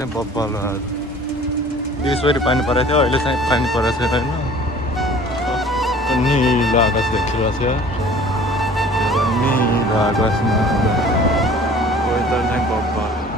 चाहिँ बब्बल दिउँसोभरि पानी परेको थियो अहिले चाहिँ पानी परेको छैन होइन निलो आकाश देखिरहेको छ निलो आकाशमा वेदर चाहिँ बब्बल